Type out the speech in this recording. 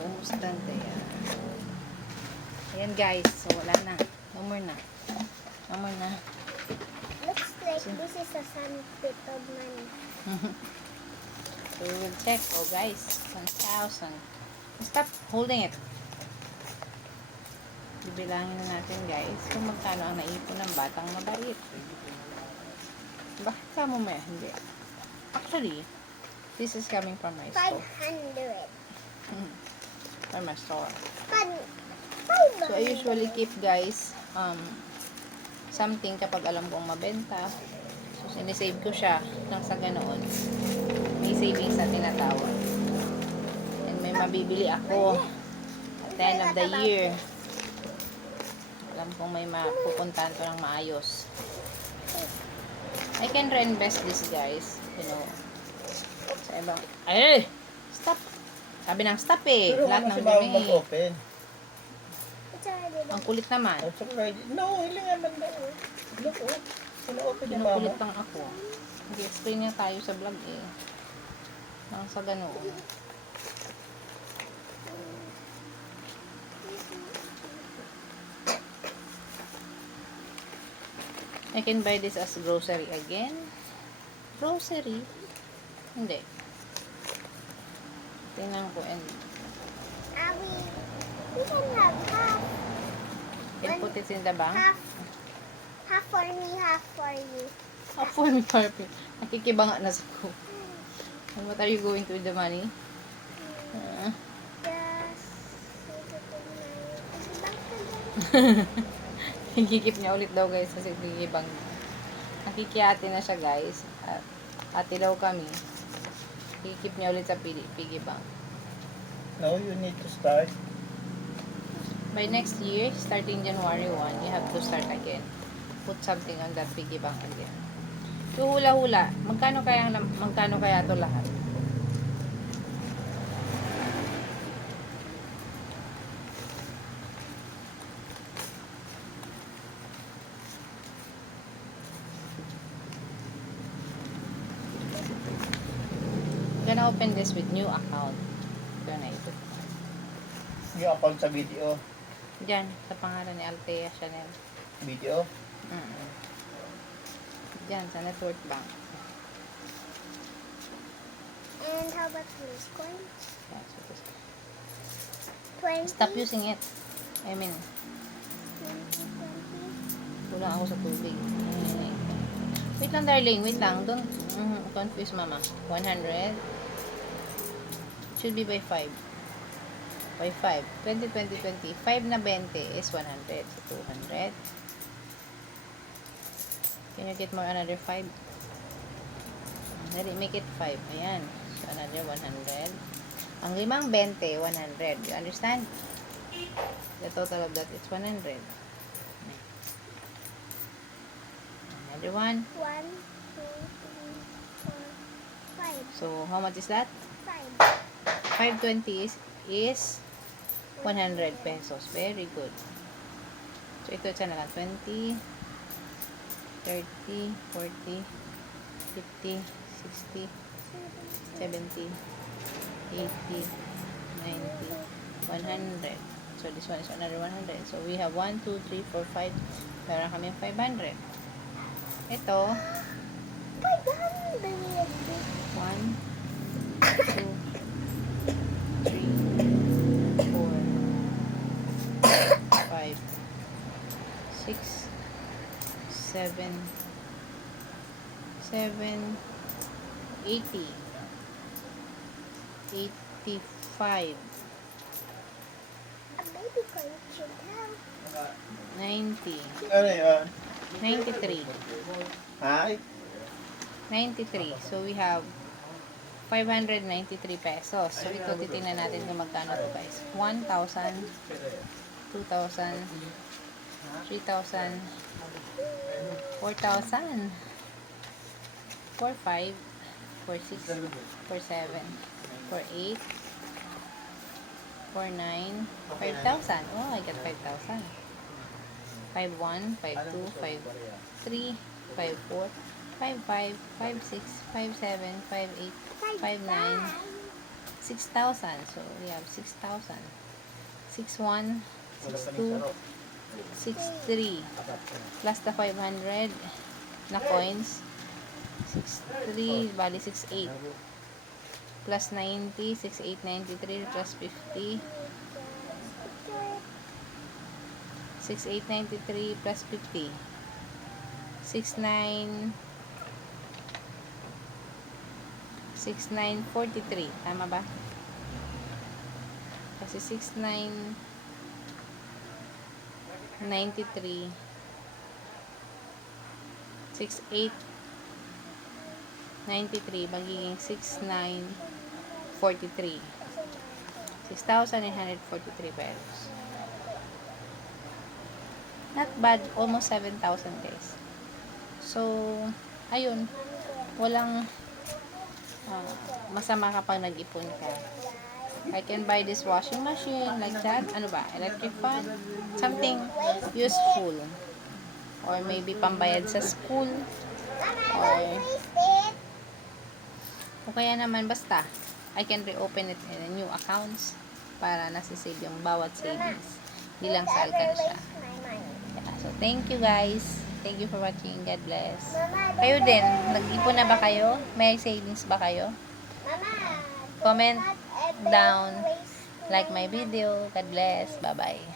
Bastante yan. Ayan guys. So, wala na. No more na. No more na. Looks like this is a sandpit of money. So, we will check. Oh guys. 1,000. Stop holding it. Bibilangin na natin guys kung magkano ang naipon ng batang mabait. Bakit ka mo may? Hindi. Actually, this is coming from my store. 500. From my store. 500. So, I usually keep guys something kapag alam kong mabenta. So, sinisave ko siya nang sa ganoon. May savings na tinatawag. And may mabibili ako at the end of the year. Alam kong may mapupuntahan ko ng maayos. I can reinvest this guys. You know. Sa ibang... Ay! Stop! Sabi ng stop eh. Pero Lahat ano ng si Mama dumi. mag-open? It's already done. Ang kulit naman. It's already... No, hindi naman daw. Look, oh. Sino-open ni Mama? Kinukulit lang ako. Nag-explain niya tayo sa vlog eh. Nang sa ganoon. I can buy this as grocery again. Grocery? Hindi. Tingnan ko and We can have half. I'll put it in the bank. Half for me, half for you. Oh, for me, carpet. Nakikibanga na sa ko. And what are you going to with the money? Just bank. Higikip niya ulit daw guys kasi higibang. Nakikiyati na siya guys. At ate daw kami. Higikip niya ulit sa piggy bank. No, you need to start. By next year, starting January 1, you have to start again. Put something on that piggy bank again. So, hula-hula. Magkano kaya to lahat? I'm gonna open this with new account. Gonna ito. Yung account sa video. Diyan, sa pangalan ni Althea Chanel. Video? Diyan, sa Network Bank. And how about these coins? That's what this- 20. Stop using it. I mean, 20. kulang ako sa tubig. Wait lang darling, wait lang. Don't confuse mama. 100. Should be by 5. By 5. 20, 20, 20. 5 na 20 is 100. So, 200. Can you get more another 5? Dali, make it 5. Ayan. So, another 100. Ang limang 20, 100. You understand? The total of that is 100. Another one. 1, 2, 3, 4, 5. So, how much is that? 5. 520 is 100 pesos. Very good. So, ito na lang. 20, 30, 40, 50, 60, 70, 80, 90, 100. So, this one is another 100. So, we have 1, 2, 3, 4, 5. Meron kami 500. Ito, 500. 1, 2, 3, 4, 5, 6, 7, 80, 85, A baby coin should have. 90, Ano yun? 93, Hi? 93. So, we have 593 pesos. So, ito, titingnan natin kung magkano to guys. 1,000, 2,000, 3,000, 4,000, 4,5, 4,6, 4,7, 4,8, 4,9, 5,000. Oh, I got 5,000. 5,1, 5,2, 5,3, 5,4, 5,5, 5,6, 5,7, 5,8, 5,9, 6,000. So, we have 6,000. 6,1, Wala pa 6,2, rin 6,3. Plus the 500 na coins. 6,3, bali 6,8. Plus 90, 6,893 plus 50. 6,893 plus 50. 6,943. Tama ba? Kasi 6,993. 6,893 magiging 6,943. 6,943 pesos. Not bad. Almost 7,000 guys. So, ayun. Walang masama kapag nag-ipon ka. I can buy this washing machine like that. Ano ba? Electric fan? Something useful. Or maybe pambayad sa school. Or o kaya naman basta I can reopen it in a new accounts para nasisave yung bawat savings. Hindi lang sa Alcansya. Yeah, so thank you guys. Thank you for watching. God bless. Kayo din, nag-ipon na ba kayo? May savings ba kayo? Comment down, like my video. God bless. Bye-bye.